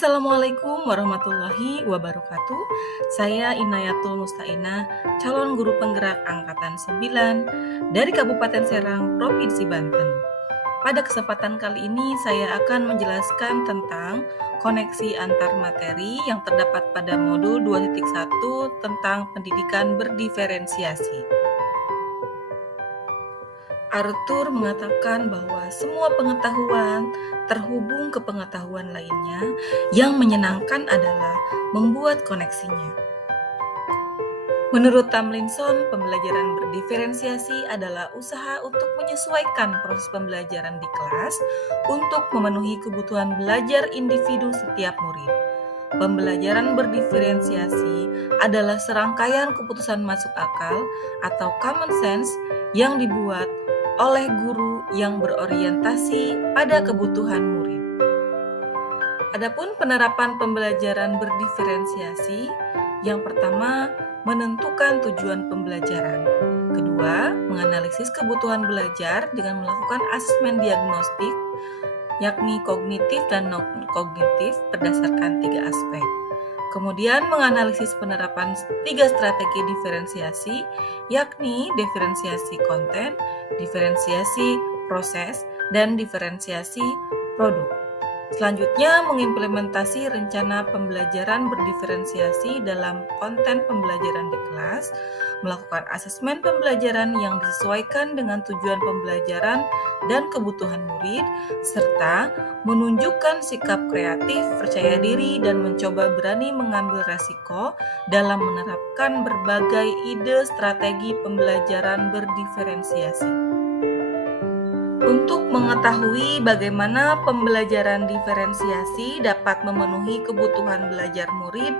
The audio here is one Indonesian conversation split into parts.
Assalamualaikum warahmatullahi wabarakatuh. Saya Inayatul Mustaina, calon guru penggerak angkatan 9 dari Kabupaten Serang, Provinsi Banten. Pada kesempatan kali ini saya akan menjelaskan tentang koneksi antar materi yang terdapat pada modul 2.1 tentang pendidikan berdiferensiasi. Arthur mengatakan bahwa semua pengetahuan terhubung ke pengetahuan lainnya. Yang menyenangkan adalah membuat koneksinya. Menurut Tomlinson, pembelajaran berdiferensiasi adalah usaha untuk menyesuaikan proses pembelajaran di kelas untuk memenuhi kebutuhan belajar individu setiap murid. Pembelajaran berdiferensiasi adalah serangkaian keputusan masuk akal atau common sense yang dibuat oleh guru yang berorientasi pada kebutuhan murid. Adapun penerapan pembelajaran berdiferensiasi, yang pertama, menentukan tujuan pembelajaran. Kedua, menganalisis kebutuhan belajar dengan melakukan asesmen diagnostik, yakni kognitif dan non-kognitif berdasarkan 3 aspek. Kemudian menganalisis penerapan 3 strategi diferensiasi, yakni diferensiasi konten, diferensiasi proses, dan diferensiasi produk. Selanjutnya, mengimplementasi rencana pembelajaran berdiferensiasi dalam konten pembelajaran di kelas, melakukan asesmen pembelajaran yang disesuaikan dengan tujuan pembelajaran dan kebutuhan murid, serta menunjukkan sikap kreatif, percaya diri, dan mencoba berani mengambil resiko dalam menerapkan berbagai ide strategi pembelajaran berdiferensiasi. Untuk mengetahui bagaimana pembelajaran diferensiasi dapat memenuhi kebutuhan belajar murid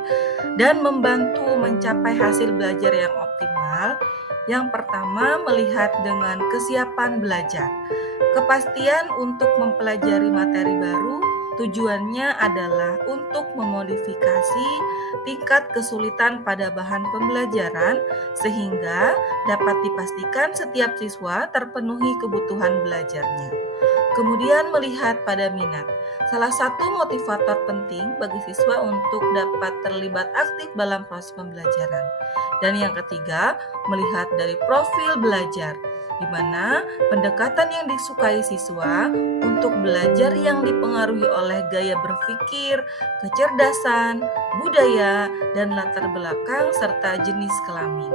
dan membantu mencapai hasil belajar yang optimal, yang pertama melihat dengan kesiapan belajar. Kepastian untuk mempelajari materi baru tujuannya adalah untuk memodifikasi tingkat kesulitan pada bahan pembelajaran sehingga dapat dipastikan setiap siswa terpenuhi kebutuhan belajarnya. Kemudian melihat pada minat. Salah satu motivator penting bagi siswa untuk dapat terlibat aktif dalam proses pembelajaran. Dan yang ketiga, melihat dari profil belajar, di mana pendekatan yang disukai siswa untuk belajar yang dipengaruhi oleh gaya berpikir, kecerdasan, budaya, dan latar belakang serta jenis kelamin.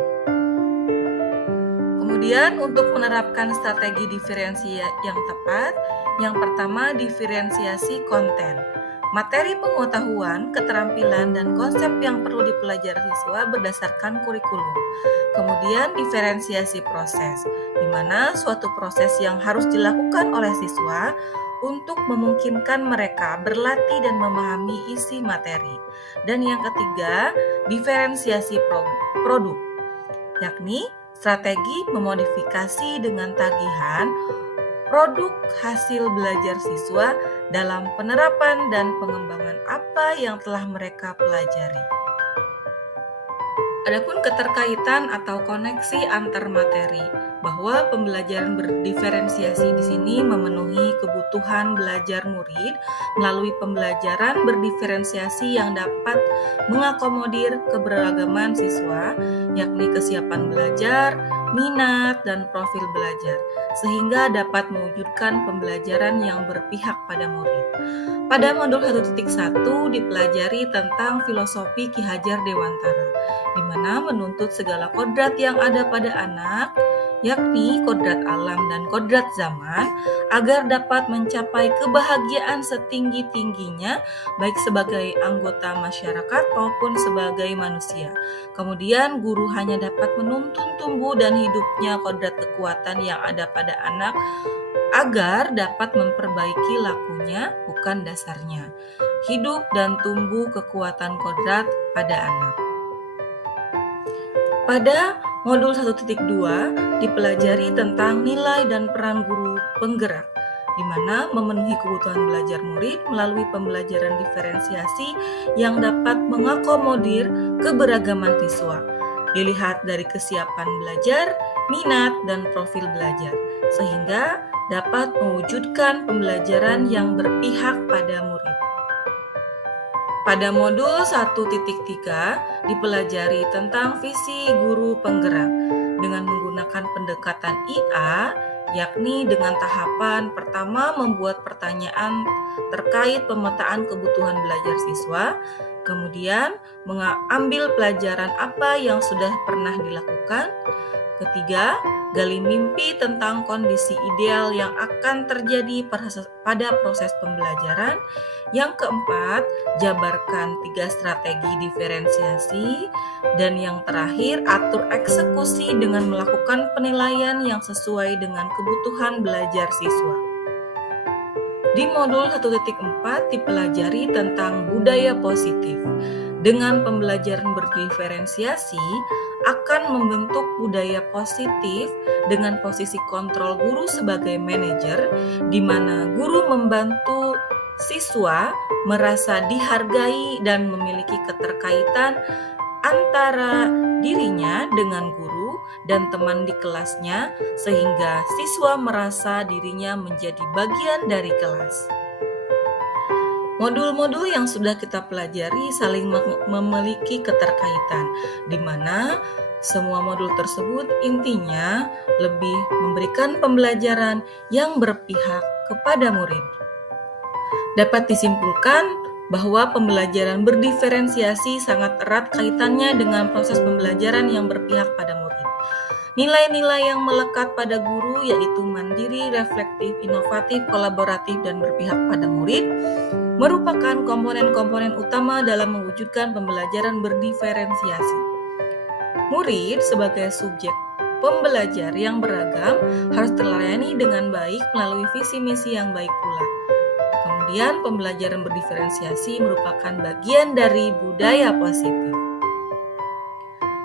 Kemudian untuk menerapkan strategi diferensiasi yang tepat, yang pertama diferensiasi konten. Materi pengetahuan, keterampilan, dan konsep yang perlu dipelajari siswa berdasarkan kurikulum. Kemudian diferensiasi proses, di mana suatu proses yang harus dilakukan oleh siswa untuk memungkinkan mereka berlatih dan memahami isi materi. Dan yang ketiga, diferensiasi produk, yakni strategi memodifikasi dengan tagihan produk hasil belajar siswa dalam penerapan dan pengembangan apa yang telah mereka pelajari. Adapun keterkaitan atau koneksi antar materi, bahwa pembelajaran berdiferensiasi di sini memenuhi kebutuhan belajar murid melalui pembelajaran berdiferensiasi yang dapat mengakomodir keberagaman siswa, yakni kesiapan belajar, minat, dan profil belajar, sehingga dapat mewujudkan pembelajaran yang berpihak pada murid. Pada modul 1.1 dipelajari tentang filosofi Ki Hajar Dewantara, di mana menuntut segala kodrat yang ada pada anak, yakni kodrat alam dan kodrat zaman, agar dapat mencapai kebahagiaan setinggi-tingginya, baik sebagai anggota masyarakat maupun sebagai manusia. Kemudian guru hanya dapat menuntun tumbuh dan hidupnya kodrat kekuatan yang ada pada anak, agar dapat memperbaiki lakunya, bukan dasarnya. Hidup dan tumbuh kekuatan kodrat pada anak. Pada modul 1.2 dipelajari tentang nilai dan peran guru penggerak, di mana memenuhi kebutuhan belajar murid melalui pembelajaran diferensiasi yang dapat mengakomodir keberagaman siswa. Dilihat dari kesiapan belajar, minat, dan profil belajar, sehingga dapat mewujudkan pembelajaran yang berpihak pada murid. Pada modul 1.3 dipelajari tentang visi guru penggerak dengan menggunakan pendekatan IA, yakni dengan tahapan pertama membuat pertanyaan terkait pemetaan kebutuhan belajar siswa, kemudian mengambil pelajaran apa yang sudah pernah dilakukan. Ketiga, gali mimpi tentang kondisi ideal yang akan terjadi pada proses pembelajaran. Yang keempat, jabarkan 3 strategi diferensiasi. Dan yang terakhir, atur eksekusi dengan melakukan penilaian yang sesuai dengan kebutuhan belajar siswa. Di modul 1.4 dipelajari tentang budaya positif. Dengan pembelajaran berdiferensiasi akan membentuk budaya positif dengan posisi kontrol guru sebagai manajer, di mana guru membantu siswa merasa dihargai dan memiliki keterkaitan antara dirinya dengan guru dan teman di kelasnya, sehingga siswa merasa dirinya menjadi bagian dari kelas. Modul-modul yang sudah kita pelajari saling memiliki keterkaitan, di mana semua modul tersebut intinya lebih memberikan pembelajaran yang berpihak kepada murid. Dapat disimpulkan bahwa pembelajaran berdiferensiasi sangat erat kaitannya dengan proses pembelajaran yang berpihak pada murid. Nilai-nilai yang melekat pada guru yaitu mandiri, reflektif, inovatif, kolaboratif, dan berpihak pada murid merupakan komponen-komponen utama dalam mewujudkan pembelajaran berdiferensiasi. Murid sebagai subjek pembelajar yang beragam harus terlayani dengan baik melalui visi misi yang baik pula. Kemudian pembelajaran berdiferensiasi merupakan bagian dari budaya positif.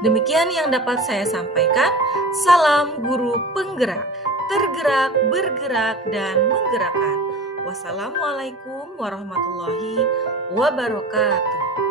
Demikian yang dapat saya sampaikan. Salam guru penggerak, tergerak, bergerak, dan menggerakkan. Wassalamualaikum warahmatullahi wabarakatuh.